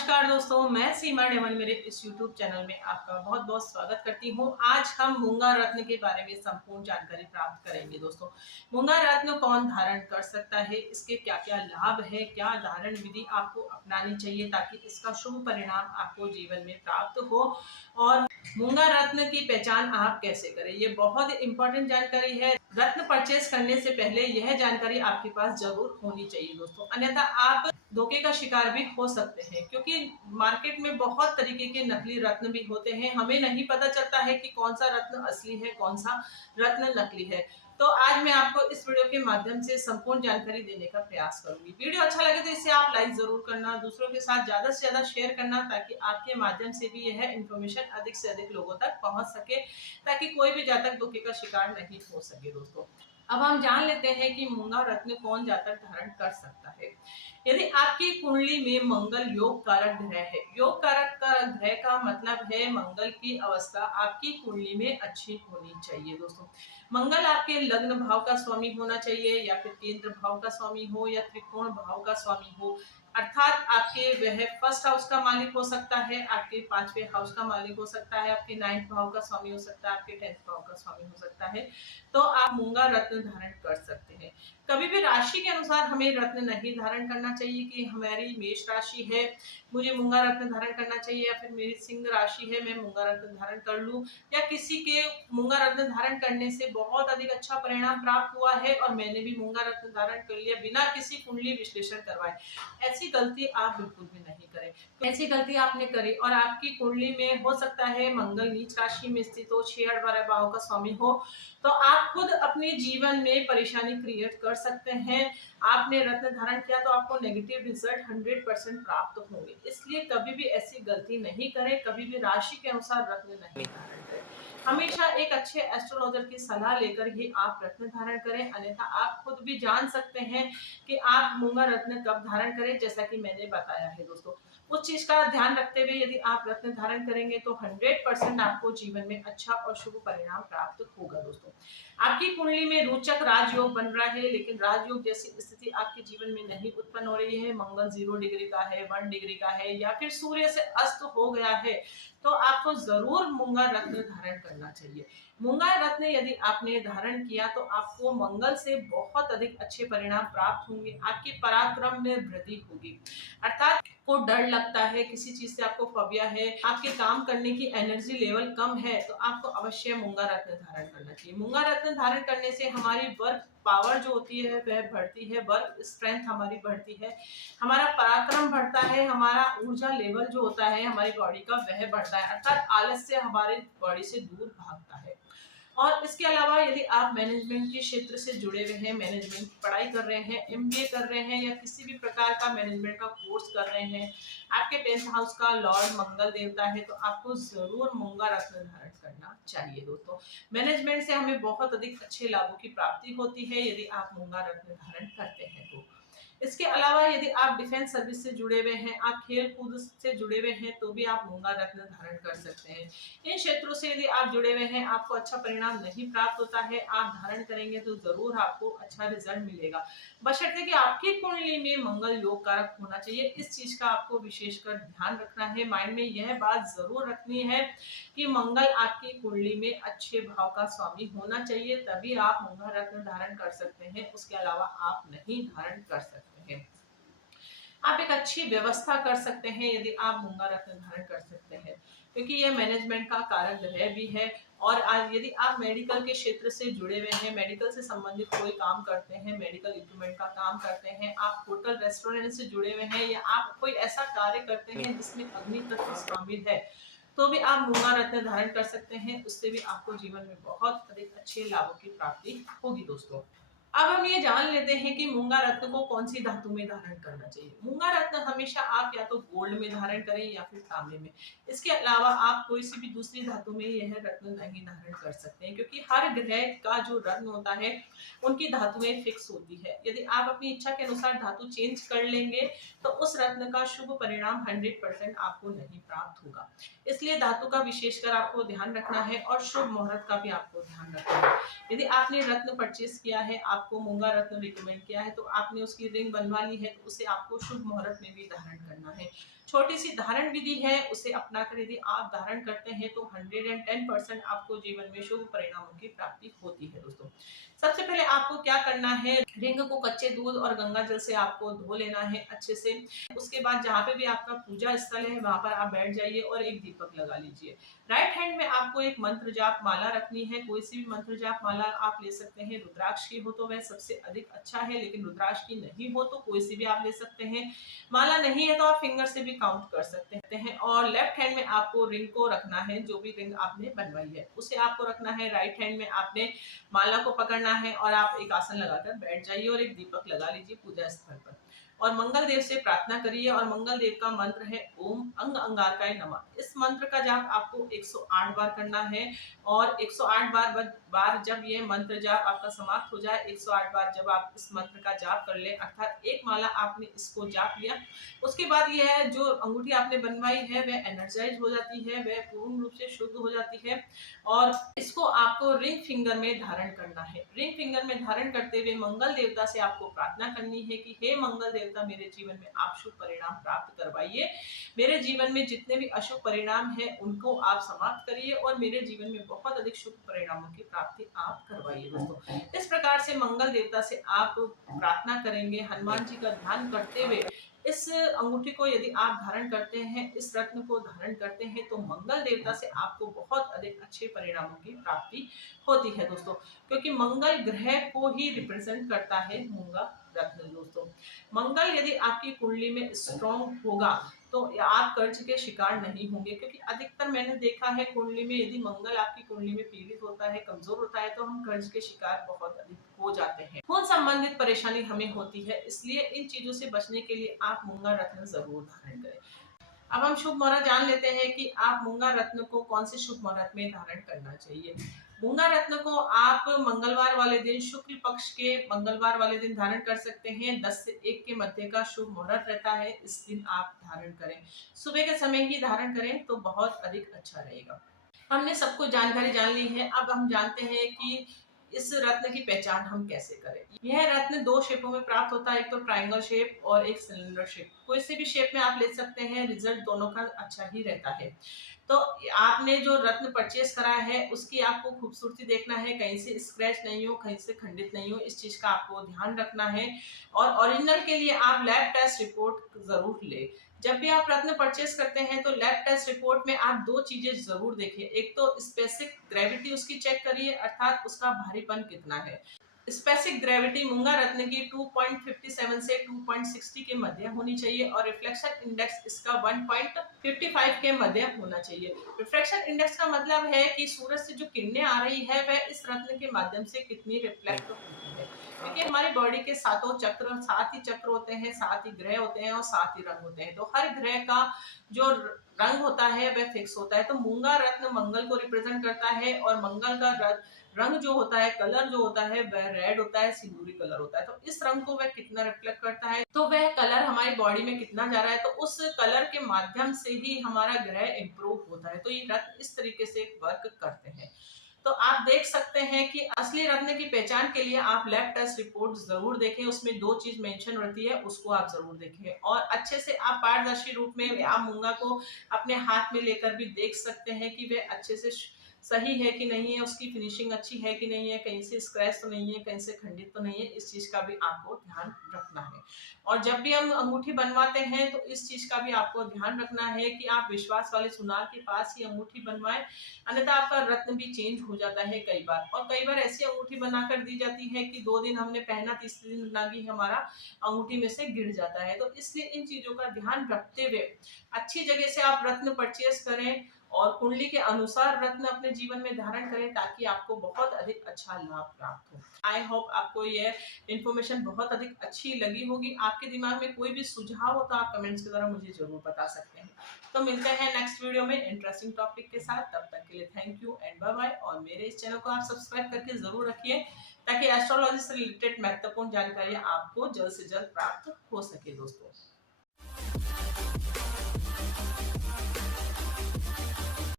नमस्कार दोस्तों, मैं सीमा डेमन मेरे इस YouTube चैनल में आपका बहुत बहुत स्वागत करती हूँ। आज हम मूंगा रत्न के बारे में संपूर्ण जानकारी प्राप्त करेंगे दोस्तों। मूंगा रत्न कौन धारण कर सकता है, इसके क्या क्या लाभ है, क्या धारण विधि आपको अपनानी चाहिए ताकि इसका शुभ परिणाम आपको जीवन में प्राप्त हो, और मूंगा रत्न की पहचान आप कैसे करें, ये बहुत इंपॉर्टेंट जानकारी है। रत्न परचेस करने से पहले यह जानकारी आपके पास जरूर होनी चाहिए दोस्तों, अन्यथा आप धोखे का शिकार भी हो सकते हैं, क्योंकि मार्केट में बहुत तरीके के नकली रत्न भी होते हैं। हमें नहीं पता चलता है कि कौन सा रत्न असली है, कौन सा रत्न नकली है। तो आज मैं आपको इस वीडियो के माध्यम से संपूर्ण जानकारी देने का प्रयास करूंगी। वीडियो अच्छा लगे तो इसे आप लाइक जरूर करना, दूसरों के साथ ज्यादा से ज्यादा शेयर करना, ताकि आपके माध्यम से भी यह इन्फॉर्मेशन अधिक से अधिक लोगों तक पहुंच सके, ताकि कोई भी जातक धोखे का शिकार नहीं हो सके दोस्तों। अब हम जान लेते हैं कि मूंगा रत्न कौन जातक धारण कर सकता है। यदि आपकी कुंडली में मंगल योग कारक ग्रह है, योग कारक का ग्रह का मतलब है मंगल की अवस्था आपकी कुंडली में अच्छी होनी चाहिए दोस्तों। मंगल आपके लग्न भाव का स्वामी होना चाहिए, या फिर केंद्र भाव का स्वामी हो, या त्रिकोण भाव का स्वामी हो। अर्थात आपके वह फर्स्ट हाउस का मालिक हो सकता है, आपके पांचवें हाउस का मालिक हो सकता है, आपके 9th भाव का स्वामी हो सकता है, आपके 10th भाव का स्वामी हो सकता है। तो आप मूंगा रत्न धारण कर सकते हैं। कभी भी राशि के अनुसार हमें रत्न नहीं धारण करना चाहिए कि हमारी मेष राशि है, मुझे मूंगा रत्न धारण करना चाहिए, या फिर मेरी सिंह राशि है, मैं मूंगा रत्न धारण कर लूं, या किसी के मूंगा रत्न धारण करने से बहुत अधिक अच्छा परिणाम प्राप्त हुआ है और मैंने भी मूंगा रत्न धारण कर लिया बिना किसी कुंडली विश्लेषण करवाए। ऐसी गलती आप बिल्कुल भी नहीं करें। तो ऐसी गलती आपने करी और आपकी कुंडली में हो सकता है मंगल नीच राशि में स्थित हो, 6 भाव का स्वामी हो, तो आप खुद अपने जीवन में परेशानी क्रिएट कर सकते हैं। आपने रत्न धारण किया तो आपको नेगेटिव रिजल्ट 100% प्राप्त होंगे, इसलिए कभी भी ऐसी गलती नहीं करें, कभी भी राशि के अनुसार रत्न नहीं धारण करें। हमेशा एक अच्छे एस्ट्रोलॉजर की सलाह लेकर ही आप रत्न धारण करें, अन्यथा आप खुद भी जान सकते हैं कि आप मूंगा रत्न कब धारण करें। जैसा कि मैंने बताया है दोस्तों, उस चीज का ध्यान रखते हुए यदि आप रत्न धारण करेंगे तो 100% आपको जीवन में अच्छा और शुभ परिणाम प्राप्त होगा दोस्तों। आपकी कुंडली में रोचक राजयोग बन रहा है, लेकिन राजयोग जैसी स्थिति आपके जीवन में नहीं उत्पन्न हो रही है। मंगल 0 डिग्री का है, 1 डिग्री का है, या फिर सूर्य से अस्त हो गया है, तो आपको जरूर मूंगा रत्न धारण करना चाहिए। मूंगा रत्न यदि आपने धारण किया तो आपको मंगल से बहुत अधिक अच्छे परिणाम प्राप्त होंगे, आपकी पराक्रम में वृद्धि होगी। अर्थात को डर लगता है, किसी चीज से आपको फोबिया है, आपके काम करने की एनर्जी लेवल कम है, तो आपको अवश्य मूंगा रत्न धारण करना चाहिए। मूंगा रत्न धारण करने से हमारी वर्क पावर जो होती है वह बढ़ती है, वर्क स्ट्रेंथ हमारी बढ़ती है, हमारा पराक्रम बढ़ता है, हमारा ऊर्जा लेवल जो होता है हमारी बॉडी का वह बढ़ता है, अर्थात आलस्य हमारी बॉडी से दूर भागता है। और इसके अलावा यदि आप मैनेजमेंट के क्षेत्र से जुड़े हुए हैं, मैनेजमेंट की पढ़ाई कर रहे हैं, एमबीए कर रहे हैं, या किसी भी प्रकार का मैनेजमेंट का कोर्स कर रहे हैं, आपके 10th हाउस का लॉर्ड मंगल देवता है, तो आपको जरूर मूंगा रत्न धारण करना चाहिए दोस्तों। मैनेजमेंट से हमें बहुत अधिक अच्छे लाभों की प्राप्ति होती है यदि आप मूंगा रत्न धारण करते हैं तो। इसके अलावा यदि आप डिफेंस सर्विस से जुड़े हुए हैं, आप खेल कूद से जुड़े हुए हैं, तो भी आप मूंगा रत्न धारण कर सकते हैं। इन क्षेत्रों से यदि आप जुड़े हुए हैं, आपको अच्छा परिणाम नहीं प्राप्त होता है, आप धारण करेंगे तो जरूर आपको अच्छा रिजल्ट मिलेगा, बशर्ते कि आपकी कुंडली में मंगल योग कारक होना चाहिए। इस चीज का आपको विशेषकर ध्यान रखना है, माइंड में यह बात जरूर रखनी है कि मंगल आपकी कुंडली में अच्छे भाव का स्वामी होना चाहिए, तभी आप मूंगा रत्न धारण कर सकते हैं, उसके अलावा आप नहीं धारण कर सकते हैं। आप एक अच्छी व्यवस्था कर सकते हैं यदि आप मूंगा रत्न धारण कर सकते हैं, क्योंकि यह मैनेजमेंट का कारक ग्रह भी है। और आज यदि आप मेडिकल के क्षेत्र से जुड़े हुए हैं, मेडिकल से संबंधित कोई काम करते हैं, मेडिकल इक्विपमेंट का काम करते हैं, आप होटल रेस्टोरेंट से जुड़े हुए हैं, या आप कोई ऐसा कार्य करते हैं जिसमें अग्नि तत्व शामिल है, तो भी आप मूंगा रत्न धारण कर सकते हैं। उससे भी आपको जीवन में बहुत अधिक अच्छे लाभों की प्राप्ति होगी दोस्तों। अब हम ये जान लेते हैं कि मूंगा रत्न को कौन सी धातु में धारण करना चाहिए। मूंगा रत्न हमेशा आप या तो गोल्ड में धारण करें या फिर तांबे में। इसके अलावा आप कोई सी भी दूसरी धातु में यह रत्न नहीं धारण कर सकते हैं, क्योंकि हर ग्रह का जो रत्न होता है उनकी धातुएं फिक्स होती है। यदि आप अपनी इच्छा के अनुसार धातु चेंज कर लेंगे तो उस रत्न का शुभ परिणाम 100% आपको नहीं प्राप्त होगा। इसलिए धातु का विशेषकर आपको ध्यान रखना है, और शुभ मुहूर्त का भी आपको ध्यान रखना है। यदि आपने रत्न परचेस किया है, आप आपको मूंगा रत्न रिकमेंड किया है तो आपने उसकी रिंग बनवा ली है, तो उसे आपको शुभ मुहूर्त में भी धारण करना है। छोटी सी धारण विधि है, उसे अपनाकर यदि आप धारण करते हैं तो 110% आपको जीवन में शुभ परिणामों की प्राप्ति होती है दोस्तों। सबसे पहले आपको क्या करना है, रिंग को कच्चे दूध और गंगा जल से आपको धो लेना है अच्छे से। उसके बाद जहाँ पे भी आपका पूजा स्थल है वहां पर आप बैठ जाइए और एक दीपक लगा लीजिए। राइट हैंड में आपको एक मंत्र जाप माला रखनी है, कोई सी भी मंत्र जाप माला आप ले सकते हैं। रुद्राक्ष की हो तो वह सबसे अधिक अच्छा है, लेकिन रुद्राक्ष की नहीं हो तो कोई सी भी आप ले सकते हैं। माला नहीं है तो आप फिंगर से भी काउंट कर सकते हैं। और लेफ्ट हैंड में आपको रिंग को रखना है, जो भी रिंग आपने बनवाई है उसे आपको रखना है। राइट हैंड में आपने माला को पकड़ना है और आप एक आसन लगाकर बैठ जाइए और एक दीपक लगा लीजिए पूजा स्थल पर। और मंगल देव से प्रार्थना करिए और मंगल देव का मंत्र है ओम अंग अंगारकाय नमः। इस मंत्र का जाप आपको 108 बार करना है और 108 बार जब ये मंत्र जाप आपका समाप्त हो जाए, 108 बार जब आप इस मंत्र का जाप कर ले, अर्थात एक माला आपने इसको जाप लिया, उसके बाद यह है जो अंगूठी आपने बनवाई है वह एनर्जाइज हो जाती है, वह पूर्ण रूप से शुद्ध हो जाती है। और इसको आपको रिंग फिंगर में धारण करना है। रिंग फिंगर में धारण करते हुए मंगल देवता से आपको प्रार्थना करनी है कि हे मंगल देवता, मेरे जीवन में आप शुभ परिणाम प्राप्त करवाइए। मेरे जीवन में जितने भी अशुभ परिणाम हैं उनको आप समाप्त करिए और मेरे जीवन में बहुत अधिक शुभ परिणामों की प्राप्ति आप करवाइए दोस्तों। इस प्रकार से मंगल देवता से आप प्रार्थना करेंगे, हनुमान जी का ध्यान करते हुए इस अंगूठी को यदि आप धारण करते हैं, इस रत्न को धारण करते हैं, तो मंगल देवता से आपको बहुत अधिक अच्छे परिणामों की प्राप्ति होती है दोस्तों। क्योंकि मंगल ग्रह को ही रिप्रेजेंट करता है मूंगा रत्न दोस्तों। मंगल यदि आपकी कुंडली में स्ट्रॉन्ग होगा तो आप कर्ज के शिकार नहीं होंगे, क्योंकि अधिकतर मैंने देखा है कुंडली में यदि मंगल आपकी कुंडली में पीड़ित होता है, कमजोर होता है, तो हम कर्ज के शिकार बहुत अधिक हो जाते हैं। खून संबंधित परेशानी हमें होती है, इसलिए इन चीजों से बचने के लिए आप मूंगा रत्न जरूर धारण करें। अब हम शुभ मुहूर्त जान लेते हैं कि आप मूंगा रत्न को कौन से शुभ मुहूर्त में धारण करना चाहिए। मूंगा रत्न को आप मंगलवार वाले दिन, शुक्ल पक्ष के मंगलवार वाले दिन धारण कर सकते हैं। 10 से 1 के मध्य का शुभ मुहूर्त रहता है, इस दिन आप धारण करें। सुबह के समय ही धारण करें तो बहुत अधिक अच्छा रहेगा। हमने सब कुछ जानकारी जान ली है, अब हम जानते हैं कि इस रत्न की पहचान हम कैसे करें। यह रत्न 2 शेपों में प्राप्त होता है, एक तो ट्रायंगल शेप और एक सिलेंडर शेप। कोई से भी शेप में आप ले सकते हैं, रिजल्ट दोनों का अच्छा ही रहता है। तो आपने जो रत्न परचेस करा है उसकी आपको खूबसूरती देखना है, कहीं से स्क्रैच नहीं हो, कहीं से खंडित नहीं हो, इस चीज का आपको ध्यान रखना है। और ओरिजिनल के लिए आप लैब टेस्ट रिपोर्ट जरूर ले। जब भी आप रत्न परचेस करते हैं तो लैब टेस्ट रिपोर्ट में आप 2 चीजें जरूर देखिए। एक तो स्पेसिफिक ग्रेविटी उसकी चेक करिए, अर्थात उसका भारीपन कितना है। स्पेसिफिक ग्रेविटी मूंगा रत्न की 2.57 से 2.60 के मध्य होनी चाहिए और रिफ्लेक्शन इंडेक्स इसका 1.55 के मध्य होना चाहिए। रिफ्लेक्शन इंडेक्स का मतलब है कि सूरज से जो किरणें आ रही है वह इस रत्न के माध्यम से कितनी रिफ्लेक्ट होती है। क्योंकि हमारी बॉडी के सातों चक्र, 7 ही चक्र होते हैं, 7 ही ग्रह होते हैं और 7 ही रंग होते हैं, तो हर ग्रह का जो रंग होता है वह फिक्स होता है। तो मूंगा रत्न मंगल को रिप्रेजेंट करता है और मंगल का रंग जो होता है, कलर जो होता है वह रेड होता है, सिंदूरी कलर होता है। तो इस रंग को वह कितना रिफ्लेक्ट करता है, तो वह कलर हमारी बॉडी में कितना जा रहा है, तो उस कलर के माध्यम से ही हमारा ग्रह इंप्रूव होता है। तो ये रत्न इस तरीके से वर्क करते हैं। तो आप देख सकते हैं कि असली रत्न की पहचान के लिए आप लैब टेस्ट रिपोर्ट जरूर देखें, उसमें 2 चीज मेंशन रहती है, उसको आप जरूर देखें। और अच्छे से आप पारदर्शी रूप में आप मूंगा को अपने हाथ में लेकर भी देख सकते हैं कि वह अच्छे से सही है कि नहीं है, उसकी फिनिशिंग अच्छी है कि नहीं है, कहीं से स्क्रैच तो नहीं है, कहीं से खंडित तो नहीं है, इस चीज का भी आपको ध्यान रखना है। और जब भी हम अंगूठी बनवाते हैं तो इस चीज का भी आपको ध्यान रखना है कि आप विश्वास वाले सुनार के पास ही अंगूठी बनवाएं, अन्यथा आपका रत्न भी चेंज हो जाता है कई बार। और कई बार ऐसी अंगूठी बनाकर दी जाती है कि 2 दिन हमने पहना, तीसरे दिन नागी हमारा अंगूठी में से गिर जाता है। तो इसलिए इन चीजों का ध्यान रखते हुए अच्छी जगह से आप रत्न परचेस करें और कुंडली के अनुसार रत्न अपने जीवन में धारण करें, ताकि आपको बहुत अधिक अच्छा लाभ प्राप्त हो। आई होप आपको यह इन्फॉर्मेशन बहुत अधिक अच्छी लगी होगी। आपके दिमाग में कोई भी सुझाव हो तो आप कमेंट्स के द्वारा मुझे जरूर बता सकते हैं। तो मिलते हैं नेक्स्ट वीडियो में इंटरेस्टिंग टॉपिक के साथ, तब तक के लिए thank you and bye bye. और मेरे इस चैनल को आप सब्सक्राइब करके जरूर रखिए, ताकि एस्ट्रोलॉजी से रिलेटेड महत्वपूर्ण जानकारियां आपको जल्द से जल्द प्राप्त हो सके दोस्तों।